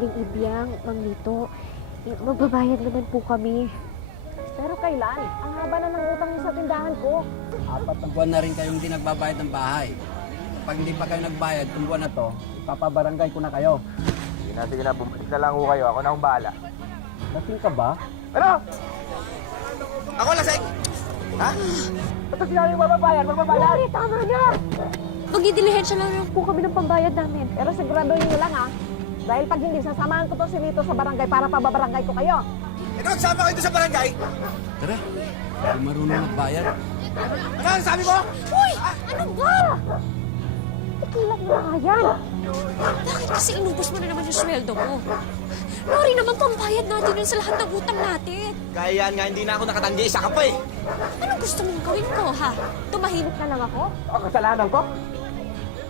Aling Ibyang, Mang Lito. Magbabayad naman po kami. Pero kailan? Ang haba na ng utang niyo sa tindahan ko. 4 na buwan na rin kayong hindi nagbabayad ng bahay. Pag hindi pa kayo nagbayad, itong buwan na to, ipapabarangay ko na kayo. Sige na, bumalik na lang ho kayo. Ako na akong bahala. Lasing ka ba? Ano? Ako lasing! Ha? Ba't sinabi mo magbabayad? Lori, tama na! Magdidilihensya lang po kami ng pambayad namin. Pero siguraduhin niyo lang, ha? Dahil pag hindi, sasamahan ko to si Lito sa barangay para pababarangay ko kayo. Magsama kayo sa barangay? Tara, hindi marunong magbayad. Ano ang sabi mo? Uy! Ano ba? Ikilang mo na yan. Bakit kasi inubos mo na naman yung sweldo mo? Lori, naman pambayad natin yun sa lahat ng utang natin. Kaya yan nga, hindi na ako nakatanggi. Isa ka pa eh. Anong gusto mong gawin ko, ha? Tumahimik na lang ako? Ang kasalanan ko?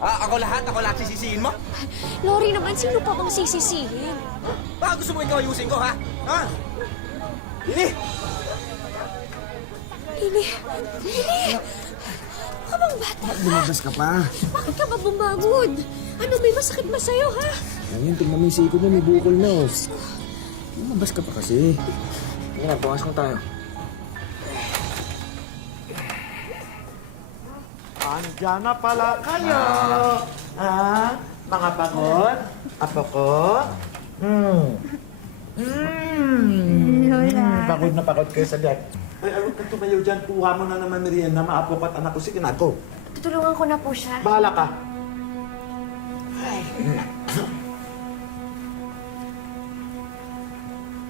Ako lahat sisisihin mo? Lori naman, sino pa bang sisisihin? Baka gusto mo ikaw ayusin ko, ha? Ha? Ini! Ini! Ka bang bata? Lumabas ka pa. Bakit ka ba bumagod? Ano, may masakit ba sa'yo, ha? Ayun, tingnan mo yung siko mo, may bukol na. Lumabas ka pa kasi. Sige na, pumasok na tayo. Andiyan na pala kayo! Mga pagod? Apo ko? Pagod na pagod kayo sa liyak. Ay, huwag ka tumayo dyan. Kuha mo na naman merienda, maapo ko at anak ko. Sige na, go. Tutulungan ko na po siya. Bahala ka. Ay.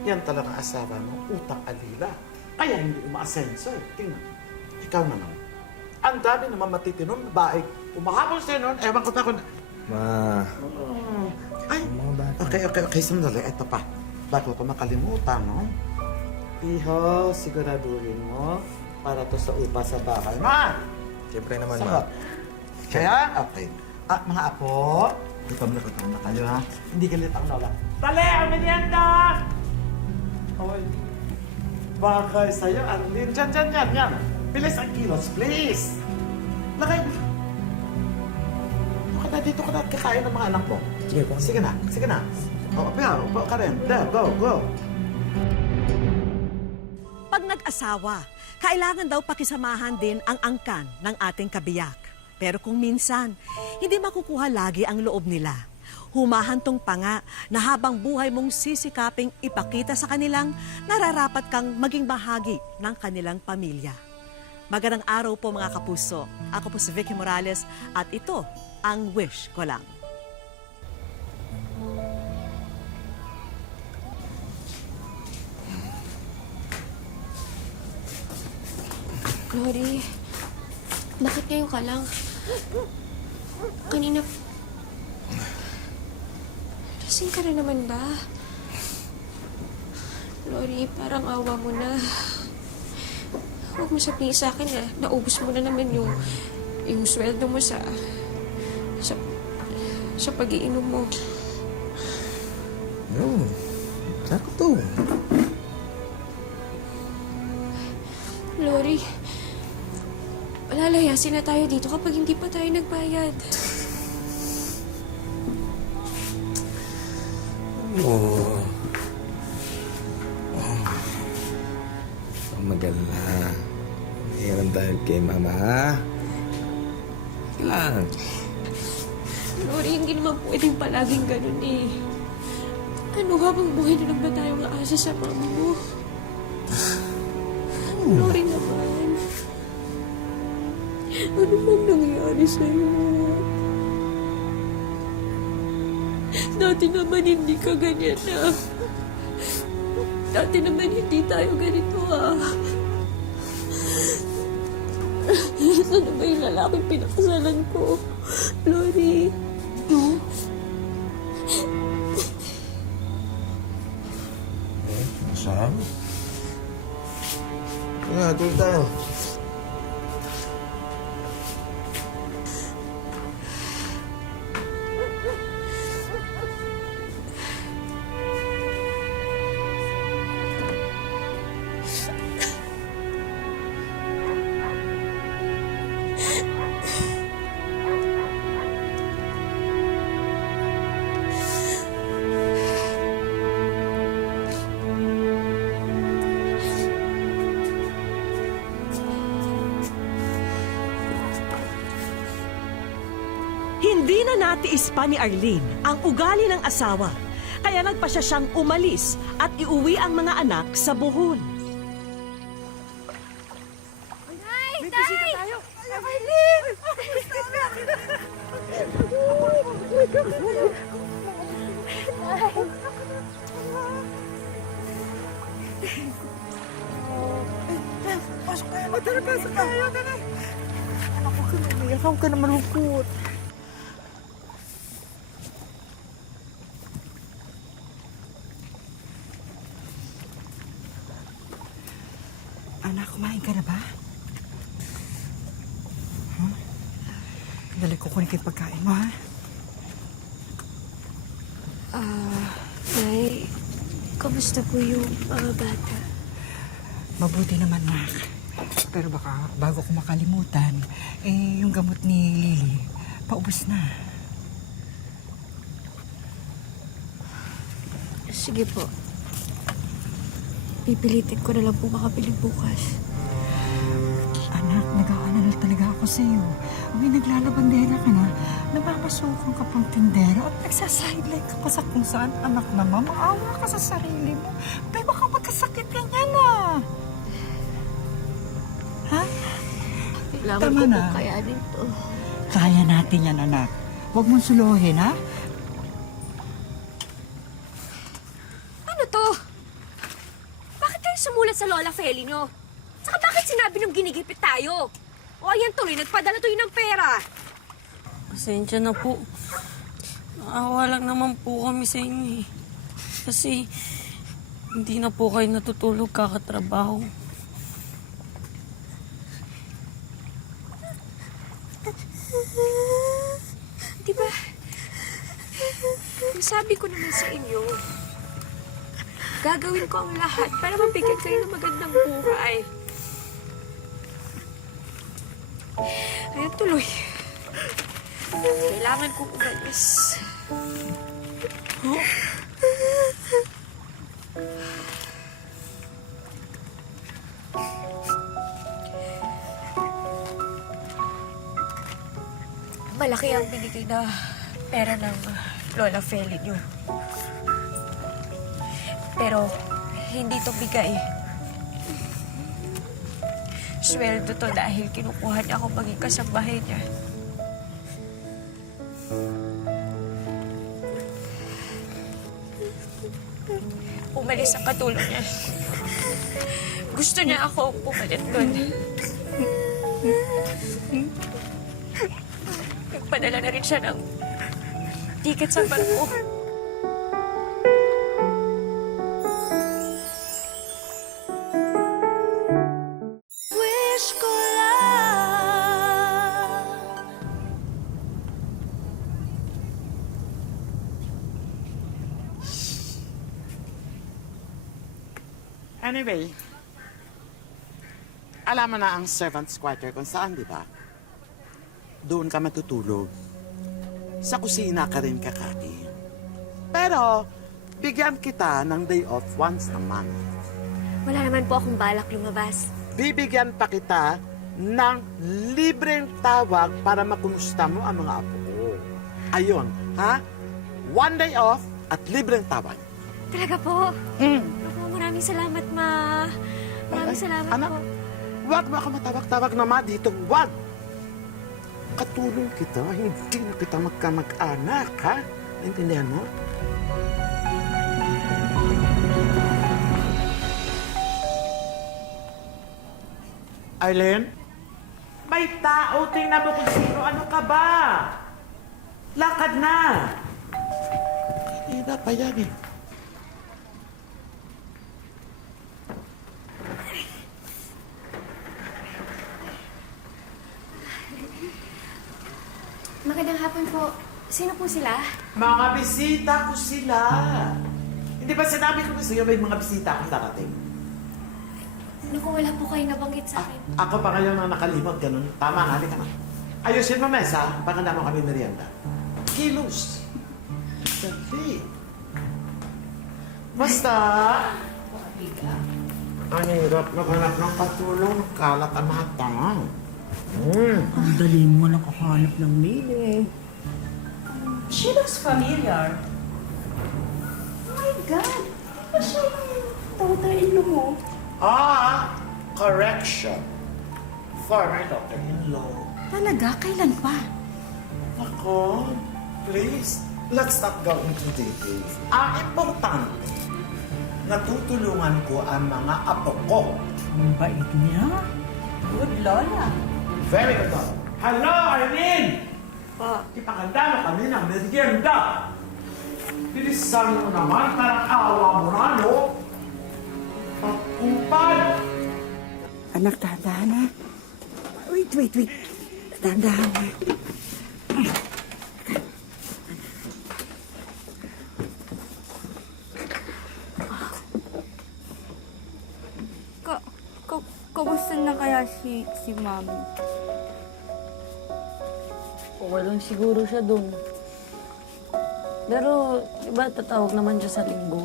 Yan talaga asawa mo, utang alila. Kaya hindi umaasenso eh. Tingnan, ikaw naman. Ang dami naman matitinong babae. Umahabol sa'yo noon, ewan ko pa kung... Ma, Ay, mga bata. okay, sandali. Ito pa. Bago ko makalimutan, no? Iho, siguraduhin mo para to sa upa sa bahay. Ma! Siyempre naman, Sagot. ma. Kaya, okay. Mga apo, ikaw na kayo, ha? Hindi galit ang lola. Dali, ang merienda! Hoy, bakay sa'yo, Arlene. Yan. Bilis ang kilos, please. Lagay mo. Dito ka na kakain ng mga anak mo. Sige po. Sige na. Upo ka rin. There, go. Pag nag-asawa, kailangan daw pakisamahan din ang angkan ng ating kabiyak. Pero kung minsan, hindi makukuha lagi ang loob nila. Humahantong pa nga na habang buhay mong sisikaping ipakita sa kanilang, nararapat kang maging bahagi ng kanilang pamilya. Magandang araw po mga kapuso. Ako po si Vicky Morales at ito ang Wish Ko Lang. Lori, bakit ngayon ka lang? Kanina... Lasing ka na naman ba? Lori, parang awa mo na. Huwag mo sabihin sa akin na naubos mo na naman yung sweldo mo sa pag-iinom mo. No, sakto. Lori, malalayasin na tayo dito kapag hindi pa tayo nagbayad. Oo. Ang maganda. Hiram tayo kay mama, ha? Kailangan. Lori, hindi naman pwedeng palaging ganun eh. Ano, habang buhay na lang ba tayo maasa sa mama mo? Lori naman. Ano bang nangyayari sa'yo? Dati naman hindi ka ganyan na. Dati naman hindi tayo ganito Saan ba yung lalaking pinakasalan ko? Lori. Saan? Tuloy tayo. Hindi na natiis pa ni Arlene ang ugali ng asawa, kaya nagpasya siyang umalis at iuwi ang mga anak sa Bohol. Pasok tayo. Tara, pasok tayo. Tara. Anak ko, umiyak. Huwag ka na malungkot. Anak, kumain ka na ba? Huh? Dali ko kunin kayo pagkain mo, ha? Nay, kamusta po yung mga bata? Mabuti naman, Mac. Pero baka bago ko makalimutan, yung gamot ni Lily, paubos na. Sige po. Pipilitin ko na lang po makabili bukas. Anak, nag-aalala talaga ako sa iyo. May naglalabandera ka na, napapasukong ka pang tindera at nagsasideline ka pa sa kung saan. Anak naman, maawa ka sa sarili mo. Pero baka magkasakit ka niya na. Ha? Kailangan Tama ko na. po kayanin to. Kaya natin yan, anak. Huwag mong suluhin, ha? Ano to? Bakit kayo sumulat sa Lola Feli nyo? Saka bakit sinabi nung ginigipit tayo? O ayan tuloy, nagpadala to yun ng pera. Pasensya na po. Naawa lang naman po kami sa inyo eh. Kasi hindi na po kayo natutulog kakatrabaho. Diba? Sabi ko naman sa inyo, gagawin ko ang lahat para mabigyan kayo ng magandang buhay. Ayan tuloy. Kailangan kong umalis. Malaki ang binigay na pera ng Lola Feli niyo. Pero hindi to bigay. Sweldo to dahil kinukuha niya ako maging kasambahay niya. Umalis ang katulong niya. Gusto niya ako pumalit doon. Nagpadala na rin siya ng ticket sa barko. Wish ko lang. Anyway, alam mo na ang servant's quarter kung saan, di ba? Doon ka matutulog. Sa kusina ka rin kakain. Pero, bigyan kita ng day off once a month. Wala naman po akong balak lumabas. Bibigyan pa kita ng libreng tawag para makumusta mo ang mga apo ko. Ayun, ha? One day off at libreng tawag. Talaga po? Naku, maraming salamat, Ma. Maraming salamat anak, po. Wag mo ako matawag-tawag na ma dito. Wag! Katulong kita, hindi na kita magkamag-anak, ha? Naintindihan mo? Arlene? May tao, tingnan mo kung sino. Ano ka ba? Lakad na! Kanina pa yan eh. Magandang hapon po. Sino po sila? Mga bisita ko sila. Hindi ba sinabi ko sa iyo may mga bisita akong darating? Naku, wala po kayo nabanggit sa akin. Ako pa ngayon na nakalimot, ganun. Tama nga, halika na. Ayusin mo mesa, baka naman kami merienda. Kilos. Dali. Basta. Ang hirap maghanap ng katulong, kalat ang mga tangang. Ang dali mo nakakahanap ng mili. She looks familiar. Oh my God! Di ba siya yung daughter-in-law mo? Correction. Former daughter-in-law. Talaga? Kailan pa? Ako, please, let's not go into details. Ang importante, natutulungan ko ang mga apo ko. Ang bait niya. Good lola. Very good. Hello, Arlene! Ipakanda mo kami ng merienda. Bilisan mo naman, parang awa mo na, no? Pagkupad! Anak, dahan-dahan na. Wait. Dahan-dahan na. Kamusta na kaya si Mami? Okay lang siguro siya dun. Pero, iba tatawag naman siya sa linggo.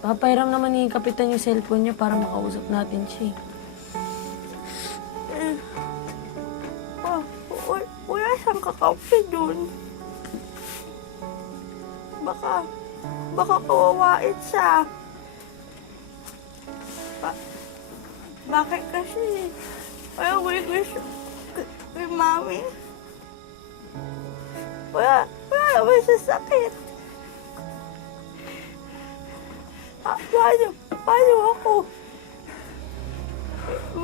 Papairam naman ni Kapitan yung cellphone niya para makausap natin siya. Wala siyang kakampi dun. Baka kawawain siya. Bakit kasi? Ayaw may gusto kay Mami. Wala naman siya sakit. Paano ako?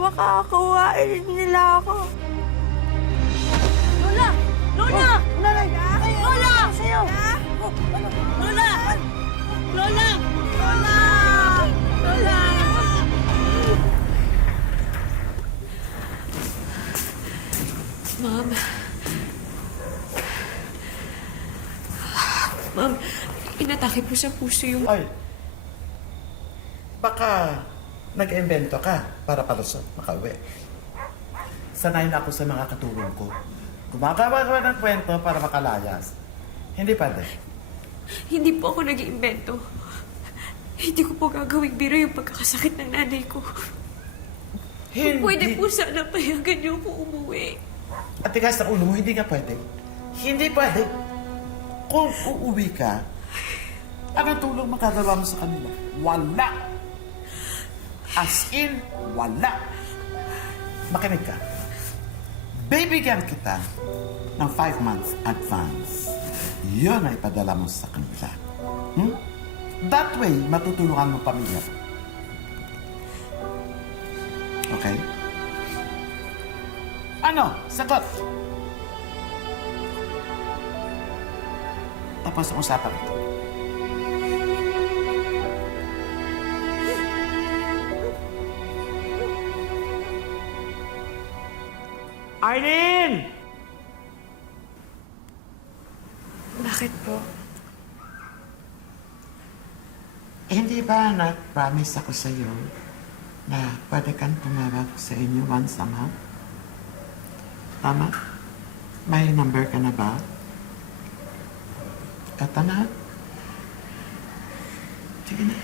Baka kawain nila ako. Lola! Lola! Lola! Sa'yo! Lola! Lola! Lola! Ma'am, inatake po sa puso yung... Ay, baka nag-invento ka para palusot, makauwi. Sanay na ako sa mga katulong ko. Gumagawa ka ng kwento para makalayas. Hindi pwede. Hindi po ako nag-iimbento. Hindi ko po gagawing biro yung pagkakasakit ng nanay ko. Hindi. Kung pwede po sana payagan niyo po umuwi. At tigas ng ulo mo, hindi nga pwede. Hindi pwede. Kung uuwi ka, anong tulong magagawa mo sa kanila? Wala. As in, wala. Makinig ka. Bibigyan kita ng 5 months advance. Yun ay padala mo sa kanila. That way, matutulungan mo pamilya. Okay? Ano? Sagot! Tapos ang usapan ito. Arlene! Bakit po? Hindi ba nag-promise ako sa iyo na pwede kang tumawag sa inyo once a month? Tama? May number ka na ba? Eto na. Sige na.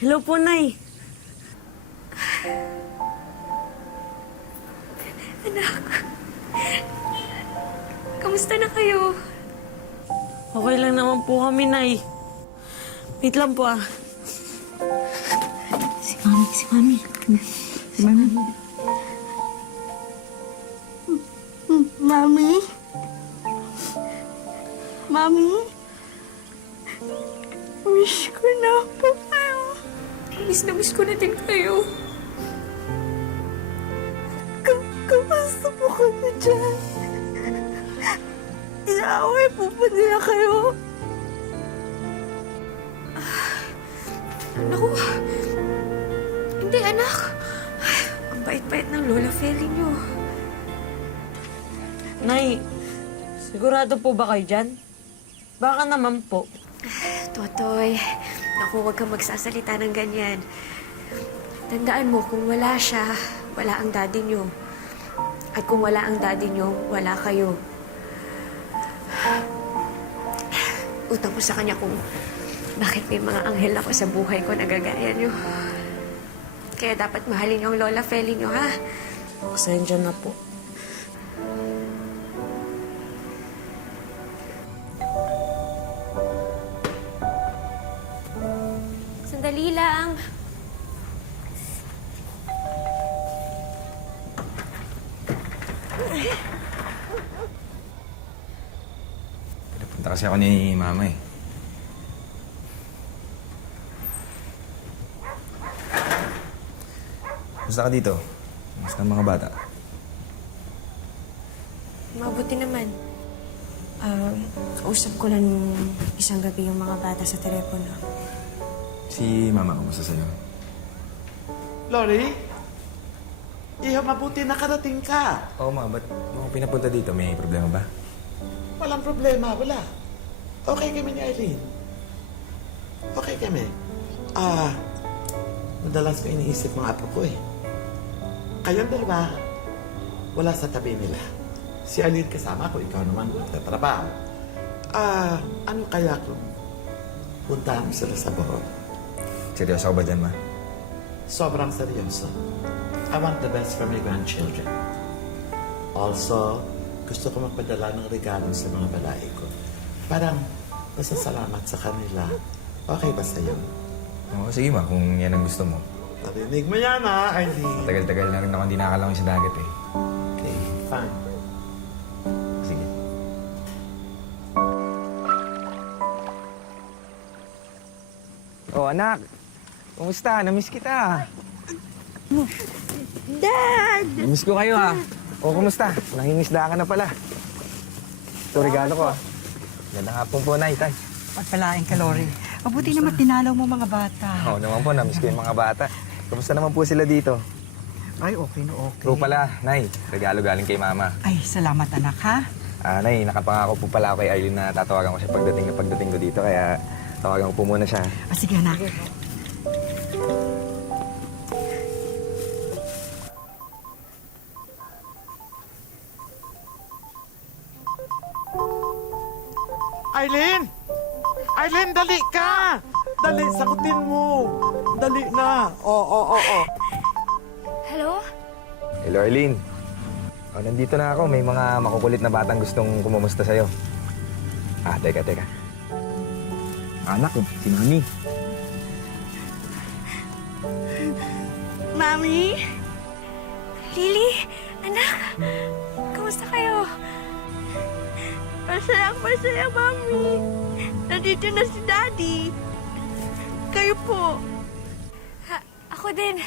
Hello po, Nay. Anak, kamusta na kayo? Okay lang naman po kami, Nay. Wait lang po, ah. Si Mami. Mami? Mami? Wish ko na po kayo. Miss ko na din kayo. Kamusta po kami dyan? Inaaway po ba nila kayo? Naku, hindi anak. Ang bait-bait ng Lola Feli niyo. Nay, sigurado po ba kayo dyan? Baka naman po. Totoy, naku, huwag kang magsasalita ng ganyan. Tandaan mo, kung wala siya, wala ang daddy niyo. At kung wala ang daddy niyo, wala kayo. Utang ko sa kanya kung bakit may mga anghel ako sa buhay ko na gagaya niyo. Kaya dapat mahalin yung Lola Feli niyo, ha? Pasensya na po. Sandali lang. Pinapunta kasi ako ni Mama eh. Gusto ka dito? Gusto ang mga bata? Mabuti naman. Kausap ko lang isang gabi yung mga bata sa telepono. Si Mama, kumusta sa'yo? Lori? Iho, mabuti nakarating ka. Oo, Ma. Ba't mo ako pinapunta dito? May problema ba? Walang problema, wala. Okay kami ni Eileen. Okay kami. Madalas ko iniisip mga apo ko eh. Kayong dalawa, wala sa tabi nila. Si Eileen kasama ko, ikaw naman nagtatrabaho. Ano kaya kung puntahan mo sila sa Bohol? Seryoso ka ba dyan, Ma? Sobrang seryoso. I want the best for my grandchildren. Also, gusto ko magpadala ng regalo sa mga balai ko. Parang pasasalamat sa kanila. Okay ba sa'yo? Oo, sige, Ma. Kung yan ang gusto mo. Narinig mo yan, ha, Eileen? Tagal-tagal na rin ako hindi nakalangoy sa dagat eh. Okay, fine. Sige. Oh, anak. Kumusta? Namiss kita. Dad! Namiss ko kayo, ha? O, kumusta? Nangingisda ka na pala. Ito, regalo ko, ha? Ganda hapon po, Nay, Tay. Pagpalain ka, Lori. Mabuti naman tinalaw mo mga bata. Oo naman po, namiss ko yung mga bata. Kumusta naman po sila dito? Ay, okay na okay. True pala, Nay. Regalo galing kay Mama. Ay, salamat anak, ha? Nay, nakapangako po pala ako kay Eileen na tatawagan ko siya pagdating ko dito. Kaya tawagan ko po muna siya. Sige, anak. Eileen! Eileen, dali ka! Dali, sagutin mo! Dali na! Oo. Hello? Hello, Eileen. Nandito na ako. May mga makukulit na batang gustong kumumusta sa'yo. Teka. Anak, si Mami. Mami? Lily? Anak? Kamusta kayo? Masaya, Mami. Nandito na si Daddy. Kayo po. Ako din.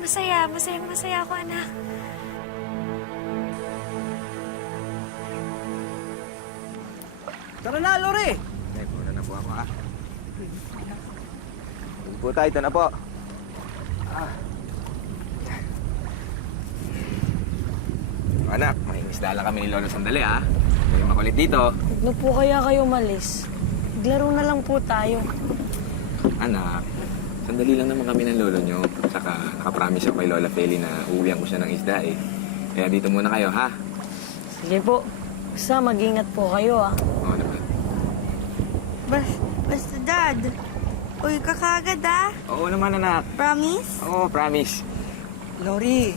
Masaya ako, anak. Tara na, Lori! Okay, muna na po ako, ha? Po tayo, ito na po. Anak, mahingisda lang kami ni Lolo sandali, ha? Huwag kayong makulit dito. Ano po kaya kayo malis? Maglaro na lang po tayo. Anak, sandali lang naman kami ng lolo nyo. Saka nakapromise ako kay Lola Feli na uuwihan ko siya ng isda, eh. Kaya dito muna kayo, ha? Sige po. Basta mag-ingat po kayo, ah. Oo naman. Basta, Dad. Uy ka kagad, ah. Oo naman, anak. Promise? Oo, promise. Lori,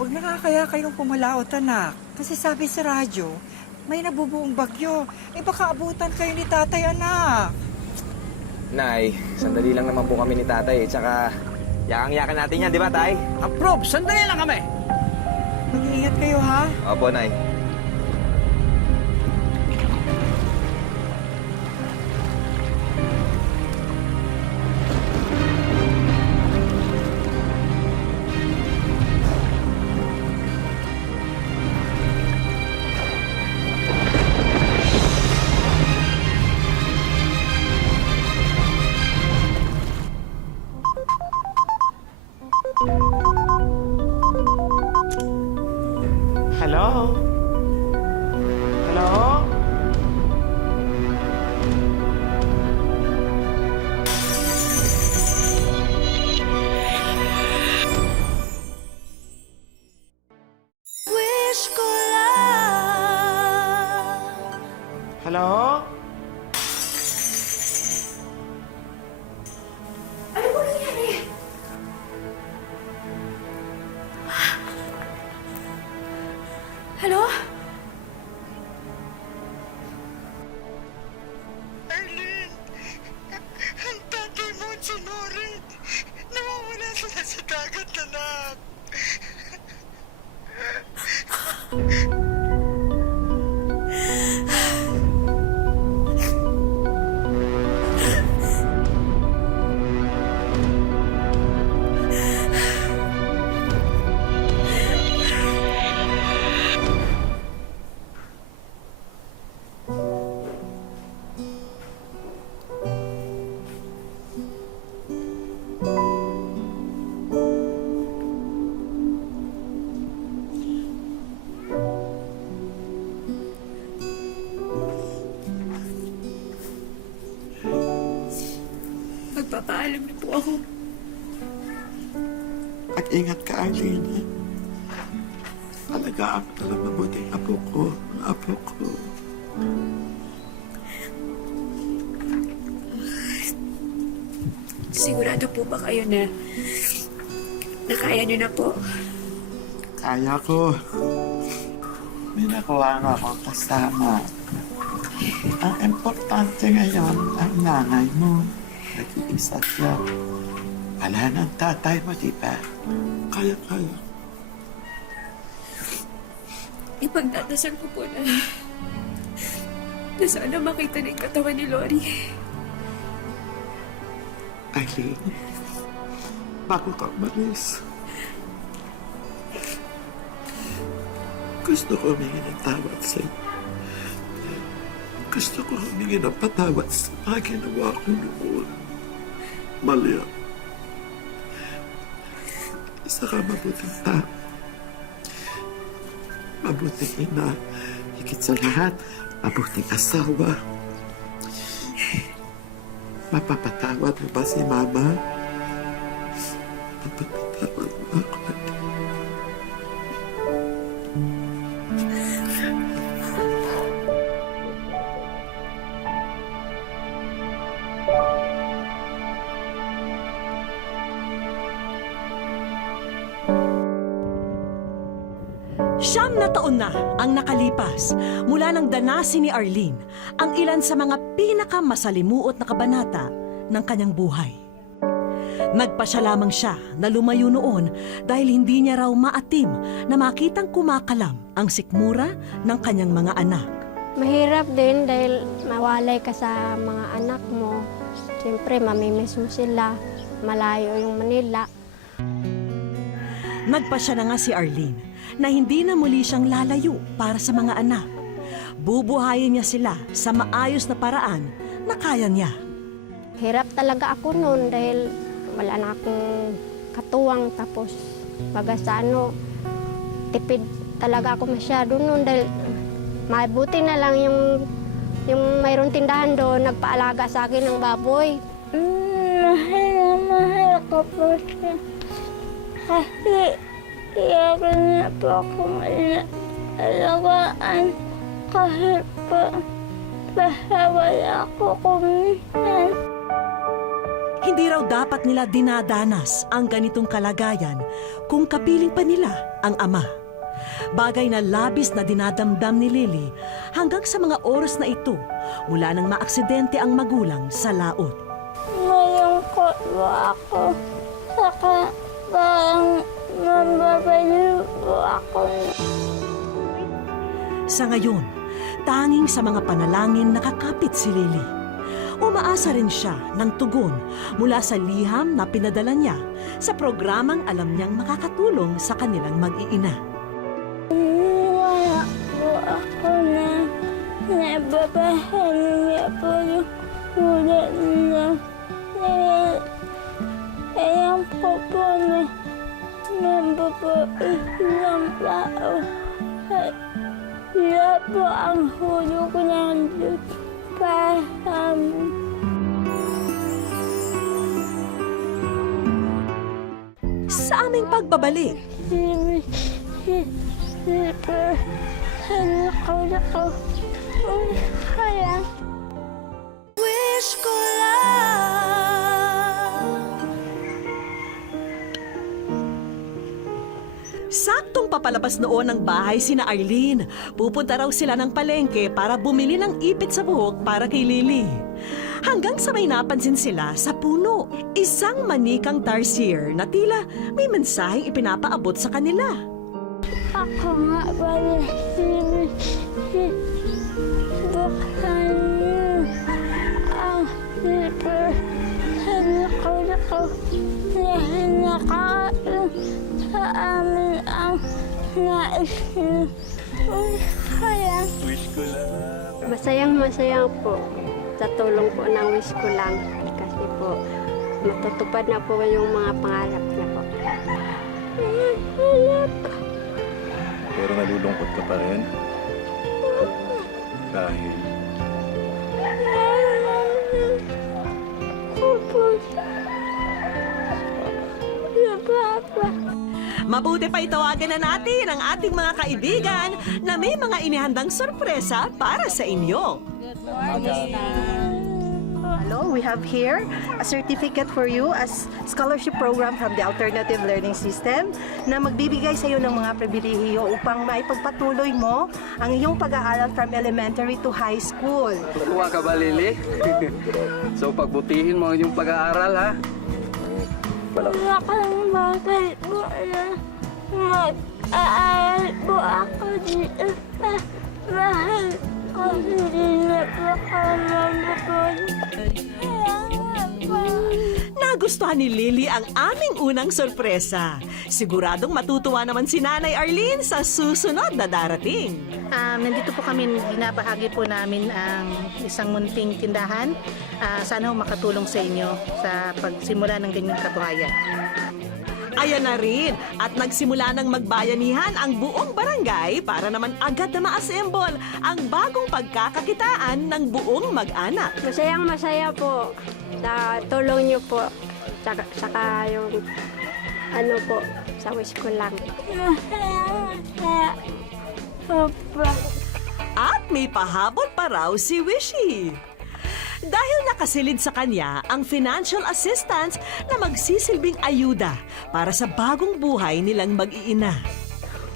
huwag na kaya kayong pumalaot, anak. Kasi sabi sa radyo, may nabubuong bagyo. Baka abutan kayo ni tatay, anak. Nay, sandali lang naman po kami ni tatay, eh. Tsaka, yakang-yakan natin yan, di ba, tay? Approve! Sandali lang kami! Mag-iingat kayo, ha? Opo, Nay. Hello? Hello? Hello? Ano po nangyari? Hello? Arlene! Ang tatay mo at si Norin! Nawawala sila sa dagat, anak! Magpapaalam na po ako. At ingat ka, Arlene. Alagaan mo na lang mabuti ang apo ko. Ang apo ko. Sigurado po ba kayo na kaya niyo na po? Kaya ko. May nakuha nga akong kasama. Ang importante ngayon, ang nanay mo. Nag-iisa siya. Wala ng tatay mo, di ba? Kaya. Ipagdadasal ko po na sana makita na yung katawan ni Lori. Eileen, bago ka umalis, gusto ko humingi ng tawad sa'yo. Gusto ko humingi ng patawad sa mga ginawa ko noon. Mali ako. Isa ka mabuting tao. Mabuting ina. Higit sa lahat, mabuting asawa. Mapapatawad mo ba si Mama? Mapapatawad mo ako. Siyam na taon na ang nakalipas mula nang danasin ni Arlene ang ilan sa mga pinakamasalimuot na kabanata ng kanyang buhay. Nagpasya lamang siya na lumayo noon dahil hindi niya raw maatim na makitang kumakalam ang sikmura ng kanyang mga anak. Mahirap din dahil mawalay ka sa mga anak mo. Siyempre, mamimiss mo sila. Malayo yung Manila. Nagpasya na nga si Arlene na hindi na muli siyang lalayo para sa mga anak. Bubuhayin niya sila sa maayos na paraan na kaya niya. Hirap talaga ako noon dahil wala na akong katuwang. Tapos, baga sa tipid talaga ako masyado noon dahil mabuti na lang yung mayroong tindahan doon, nagpaalaga sa akin ng baboy. Mahal ko po siya. Kasi iyakan na po akong alagaan kahit po wala ako kuminsan. Hindi raw dapat nila dinadanas ang ganitong kalagayan kung kapiling pa nila ang ama. Bagay na labis na dinadamdam ni Lily hanggang sa mga oras na ito mula nang maaksidente ang magulang sa laot. Malungkot po ako. Saka parang mababaliw po ako. Sa ngayon, tanging sa mga panalangin nakakapit si Lily. Umaasa rin siya ng tugon mula sa liham na pinadala niya sa programang alam niyang makakatulong sa kanilang mag-iina. Wala po ako na nababahan niya po yung ulat nila. Dahil alam ko po na mababain ng tao. At wala po ang hulog ng Diyos para sa amin. Sa aming pagbabalik, Anak ko. Kaya. Wish ko lang. Saktong papalabas noon ng bahay sina Arlene. Pupunta raw sila ng palengke para bumili ng ipit sa buhok para kay Lily. Hanggang sa may napansin sila sa puno, isang manikang tarsier na tila may mensaheng ipinapaabot sa kanila. Ako nga pala si Bukhan niyo ang super ko dahil nakain sa amin ang nais niyo. Kaya. Wish ko lang. Masayang-masaya po sa tulong po ng wish ko lang. Kasi po, matutupad na po yung mga pangarap niya po. Pero nalulungkot ka pa rin. Dahil Mabuti pa itawagan na natin ang ating mga kaibigan na may mga inihandang sorpresa para sa inyo. Hello, we have here a certificate for you as scholarship program from the Alternative Learning System na magbibigay sa iyo ng mga pribilehiyo upang maipagpatuloy mo ang iyong pag-aaral from elementary to high school. Tuwa ka ba, Lily? So, pagbutihin mo yung pag-aaral, ha? Wala kang bagay po na mag-aaral po ako dito sa mahal ko. Hindi na po ako mabukod. Nagustuhan ni Lily ang aming unang sorpresa. Siguradong matutuwa naman si Nanay Arlene sa susunod na darating. Nandito po kami, binabahagi po namin ang isang munting tindahan. Sana ho makatulong sa inyo sa pagsimula ng ganyang kabuhayan. Ayan na rin, at nagsimula ng magbayanihan ang buong barangay para naman agad na ma-assemble ang bagong pagkakakitaan ng buong mag-anak. Masayang-masaya po sa tulong niyo po. Saka yung ano po, sa wish ko lang. At may pahabol pa raw si Wishy. Dahil nakasilid sa kanya ang financial assistance na magsisilbing ayuda para sa bagong buhay nilang mag-iina.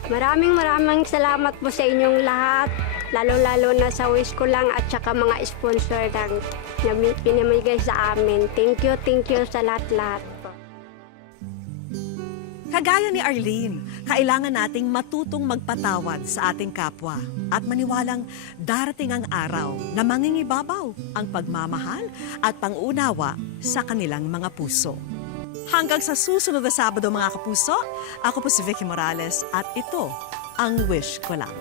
Maraming salamat po sa inyong lahat. Lalo-lalo na sa wish ko lang at saka mga sponsor na pinamigay sa amin. Thank you sa lahat-lahat po. Kagaya ni Arlene, kailangan nating matutong magpatawad sa ating kapwa at maniwalang darating ang araw na mangingibabaw ang pagmamahal at pangunawa sa kanilang mga puso. Hanggang sa susunod na Sabado mga kapuso, ako po si Vicky Morales at ito ang Wish Ko Lang.